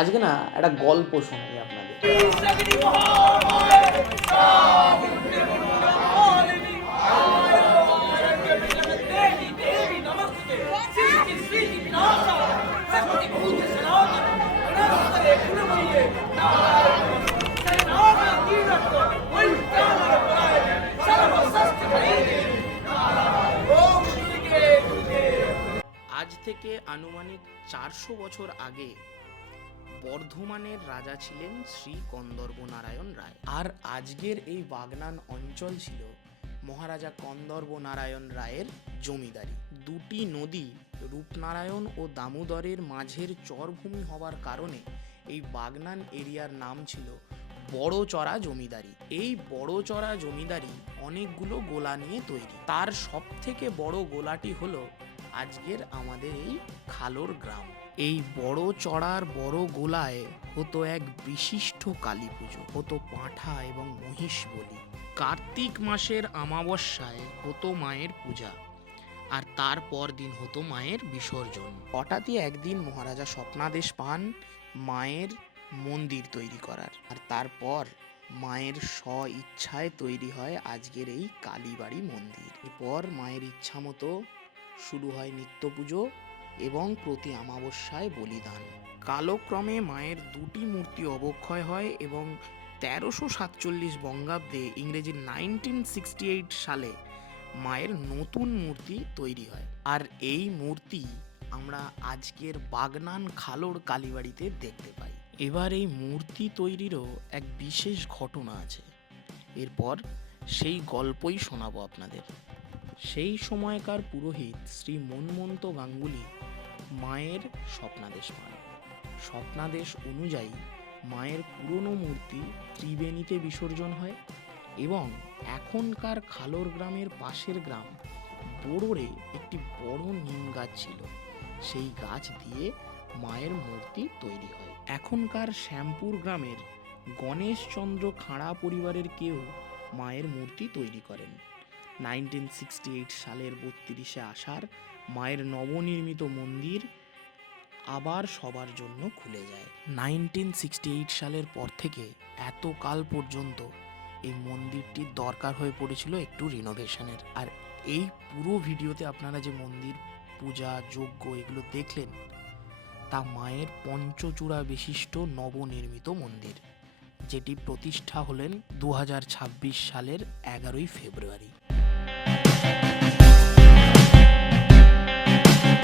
আজকে না একটা গল্প শোনাই আপনাদের। আজ থেকে আনুমানিক 400 বছর আগে বর্ধমানের রাজা ছিলেন শ্রী কন্দর্প নারায়ণ রায়। আর আজকের এই বাগনান অঞ্চল ছিল মহারাজা কন্দর্প নারায়ণ রায়ের জমিদারি। দুটি নদী রূপনারায়ণ ও দামোদরের মাঝের চরভূমি হওয়ার কারণে এই বাগনান এরিয়ার নাম ছিল বড়চড়া জমিদারি। এই বড়চড়া জমিদারি অনেকগুলো গোলা নিয়ে তৈরি। তার সব থেকে বড় গোলাটি হলো আজকের আমাদের এই খালোর গ্রাম। এই বড় চড়ার বড় গোলায় হতো এক বিশিষ্ট কালী পুজো, হতো পাঁঠা এবং মহিষ বলি। কার্তিক মাসের অমাবস্যায় হতো মায়ের পূজা, আর তারপর দিন হতো মায়ের বিসর্জন। হঠাৎই একদিন মহারাজা স্বপ্নাদেশ পান মায়ের মন্দির তৈরি করার, আর তারপর মায়ের স্ব ইচ্ছায় তৈরি হয় আজকের এই কালীবাড়ি মন্দির। এরপর মায়ের ইচ্ছা মতো শুরু হয় নিত্য পুজো এবং প্রতি অমাবস্যায় বলিদান। কালক্রমে মায়ের দুটি মূর্তি অবক্ষয় হয় এবং 1347 বঙ্গাব্দে ইংরেজি 1968 সালে মায়ের নতুন মূর্তি তৈরি হয়। আর এই মূর্তি আমরা আজকের বাগনান খালোর কালীবাড়িতে দেখতে পাই। এবার এই মূর্তি তৈরিরও এক বিশেষ ঘটনা আছে। এরপর সেই গল্পই শোনাবো আপনাদের। সেই সময়কার পুরোহিত শ্রী মনমন্ত গাঙ্গুলি মায়ের স্বপ্নাদেশ পান। স্বপ্নাদেশ অনুযায়ী মায়ের পুরনো মূর্তি ত্রিবেণীতে বিসর্জন হয় এবং এখনকার খালোর গ্রামের পাশের গ্রাম বোড়োরে একটি বড় নিম গাছ ছিল, সেই গাছ দিয়ে মায়ের মূর্তি তৈরি হয়। এখনকার শ্যামপুর গ্রামের গণেশচন্দ্র খাঁড়া পরিবারের কেউ মায়ের মূর্তি তৈরি করেন। 1968 সালের 32শে আষাঢ় মায়ের নবনির্মিত মন্দির আবার সবার জন্য খুলে যায়। 1968 সালের পর থেকে এতকাল পর্যন্ত এই মন্দিরটির দরকার হয়ে পড়েছিল একটু রিনোভেশনের। আর এই পুরো ভিডিওতে আপনারা যে মন্দির পূজা যজ্ঞ এগুলো দেখলেন, তা মায়ের পঞ্চচূড়া বিশিষ্ট নবনির্মিত মন্দির, যেটি প্রতিষ্ঠা হলেন 2026 সালের 11ই ফেব্রুয়ারি।